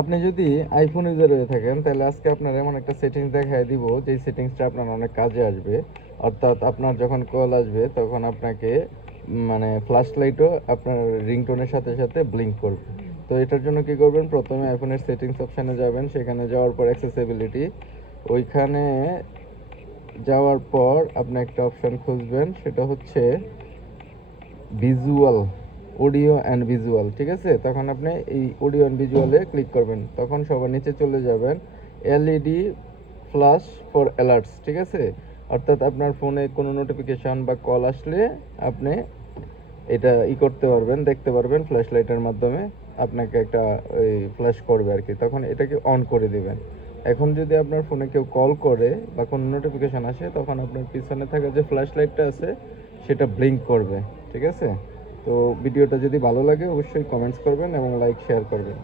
আপনি যদি iPhone user হয়ে থাকেন তাহলে আজকে আপনার এমন একটা সেটিংস দেখায় দিব যে সেটিংসটা আপনার অনেক কাজে আসবে। অর্থাৎ আপনার যখন কল আসবে তখন আপনাকে মানে ফ্ল্যাশ লাইটও আপনার রিংটোনের সাথে সাথে ব্লিঙ্ক করবে। তো এটার জন্য কি করবেন, প্রথমে আইফোনের সেটিংস অপশানে যাবেন, সেখানে যাওয়ার পর অ্যাক্সেসিবিলিটি, ওইখানে যাওয়ার পর আপনি একটা অপশান খুঁজবেন, সেটা হচ্ছে ভিজুয়াল, অডিও অ্যান্ড ভিজুয়াল। ঠিক আছে, তখন আপনি এই অডিও অ্যান্ড ভিজুয়ালে ক্লিক করবেন, তখন সবার নিচে চলে যাবেন এলইডি ফ্ল্যাশ ফর অ্যালার্টস। ঠিক আছে, অর্থাৎ আপনার ফোনে কোনো নোটিফিকেশন বা কল আসলে আপনি এটা করতে পারবেন, দেখতে পারবেন ফ্ল্যাশ লাইটের মাধ্যমে আপনাকে একটা ওই ফ্ল্যাশ করবে আর কি, তখন এটাকে অন করে দিবেন। এখন যদি আপনার ফোনে কেউ কল করে বা কোনো নোটিফিকেশান আসে তখন আপনার পিছনে থাকা যে ফ্ল্যাশ লাইটটা আছে সেটা ব্লিঙ্ক করবে। ঠিক আছে, তো ভিডিওটা যদি ভালো লাগে অবশ্যই কমেন্টস করবেন এবং লাইক শেয়ার করবেন।